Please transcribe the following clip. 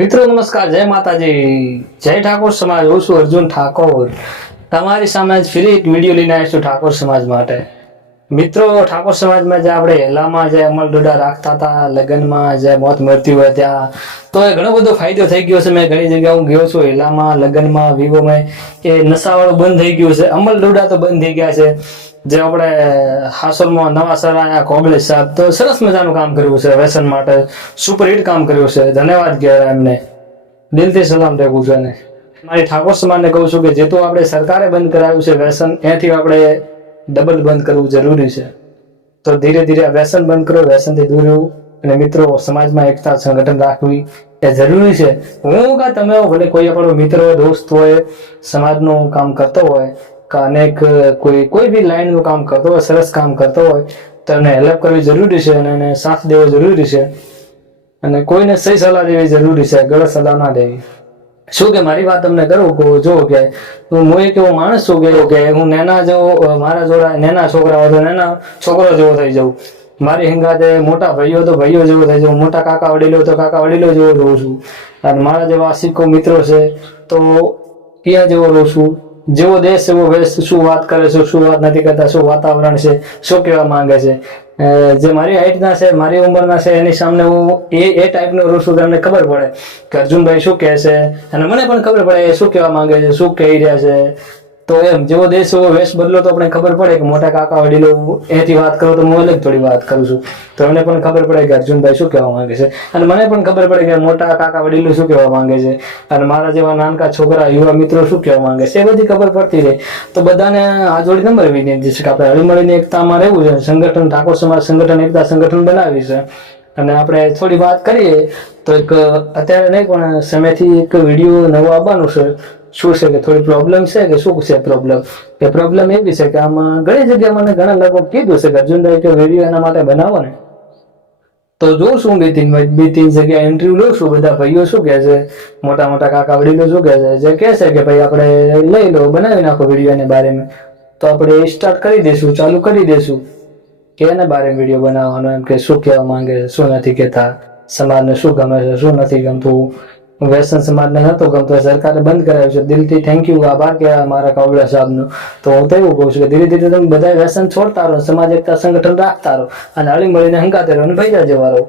મિત્રો નમસ્કાર, જય માતાજી, જય ઠાકોર સમાજ. હું છું અર્જુન ઠાકોર. તમારી સામે જ ફરી એક વિડીયો લઈને આવ્યો છું ઠાકોર સમાજ માટે. મિત્રો, ઠાકોર સમાજમાં જે આપણે હેલામાં જે અમલ ડોડા રાખતા હતા, લગ્નમાં જે મોત મળતી હોય ત્યાં, તો એ ઘણો બધો ફાયદો થઈ ગયો છે. મેં ઘણી જગ્યાએ હું ગયો છું, હેલામાં, લગ્નમાં, વિવોમાં, એ નશાવાળું બંધ થઈ ગયું છે. અમલ ડોડા તો બંધ થઈ ગયા છે. જે આપણે હાસોલમાં નવા સર આયા કોબલેશ સાહેબ, તો સરસ મજાનું કામ કર્યું છે. વ્યસન માટે સુપર હિટ કામ કર્યું છે. ધન્યવાદ કહેવાય એમને, દિલથી સલામ ટેકું છું. અને મારી ઠાકોર સમાજને કહું છું કે જેટલું આપણે સરકારે બંધ કરાવ્યું છે વ્યસન, એનાથી આપણે ડબલ બંધ કરવું જરૂરી છે. તો ધીરે ધીરે આ વ્યસન બંધ કરો, વ્યસનથી દૂર રહેવું. અને મિત્રો, સમાજમાં એકતા સંગઠન રાખવી એ જરૂરી છે. હું કે તમે ભલે કોઈ આપણો મિત્ર હોય, દોસ્ત હોય, સમાજનું કામ કરતો હોય, અનેક કોઈ બી લાઈનનું કામ કરતો હોય, સરસ કામ કરતો હોય, તો એને હેલ્પ કરવી જરૂરી છે અને એને સાથ દેવો જરૂરી છે. અને કોઈને સહી સલાહ દેવી જરૂરી છે, ગલત સલાહ ના દેવી. શું કે મારી વાત તમને કરું કે જો કે હું એક એવો માણસ છું કે હું નેના જેવો, મારા જોડા નેના છોકરા હોય તો નેના છોકરો જેવો થઈ જાઉં. મારી હંગાતે મોટા ભાઈઓ તો ભાઈઓ જેવો થઈ જાઉં, મોટા કાકા વડીલો તો કાકા વડીલો જેવો રહું છું. અને મારા જેવા આશિકો મિત્રો છે તો ત્યાં જેવો રહું છું. જેવો દેશ એવો વેશ. શું વાત કરે છે, શું વાત નથી કરતા, શું વાતાવરણ છે, શું કહેવા માંગે છે. જે મારી હાઈટના છે, મારી ઉંમરના છે, એની સામે હું એ ટાઈપનો રહું છું. તમને ખબર પડે કે અર્જુનભાઈ શું કહે છે, અને મને પણ ખબર પડે એ શું કહેવા માંગે છે, શું કહી રહ્યા છે. તો એમ જેવો દેશ એવો વેશ બદલો, તો આપણે ખબર પડે કે મોટા કાકા વડીલો એથી વાત કરો તો હું અલગ થોડી વાત કરું છું, તો એમને પણ ખબર પડે કે અર્જુનભાઈ શું કહેવા માંગે છે. અને મને પણ ખબર પડે કે મોટા કાકા વડીલો શું કહેવા માંગે છે, અને મારા જેવા નાનકા છોકરા, યુવા મિત્રો શું કહેવા માંગે છે, એ બધી ખબર પડતી રહે. તો બધાને આ જોડી નંબર વિનંતી છે કે આપણે હળીમળીને એકતામાં રહેવું છે. સંગઠન, ઠાકોર સમાજ સંગઠન, એકતા સંગઠન બનાવી છે. અને આપણે થોડી વાત કરીએ તો એક અત્યારે નહીં પણ સમયથી એક વિડીયો નવો આવવાનો છે. શું છે કે થોડી પ્રોબ્લેમ છે કે શું છે પ્રોબ્લેમ, કે પ્રોબ્લેમ એવી છે કે આમાં ઘણી જગ્યાએ મને ઘણા લોકો કીધું છે કે અર્જુનભાઈ કે વિડીયો એના માટે બનાવો ને. તો જોઉં છું બે ત્રણ જગ્યાએ ઇન્ટરવ્યુ લઉં છું. બધા ભાઈઓ શું કહે છે, મોટા મોટા કાકા વડીલો શું કહે છે, જે કહે છે કે ભાઈ આપણે લઈ લો, બનાવી નાખો વિડીયો એના બારેમાં. તો આપણે સ્ટાર્ટ કરી દઈશું, ચાલુ કરી દઈશું કે એના બારે વિડીયો બનાવવાનો, એમ કે શું કહેવા માંગે છે, શું નથી કહેતા, સમાજને શું ગમે છે, શું નથી ગમતું. વ્યસન સમાજને નતો ગમતો, સરકારે બંધ કરાવ્યું છે. દિલથી થેન્ક યુ, આભાર કહેવાય મારા કાવડા સાહેબનો. તો હું તો એવું કહું છું કે ધીરે ધીરે તમે બધા વ્યસન છોડતા રહો, સમાજ એકતા સંગઠન રાખતા રહો, અને હળી મળીને હંકાતે રહો અને પૈસા જવા રહો.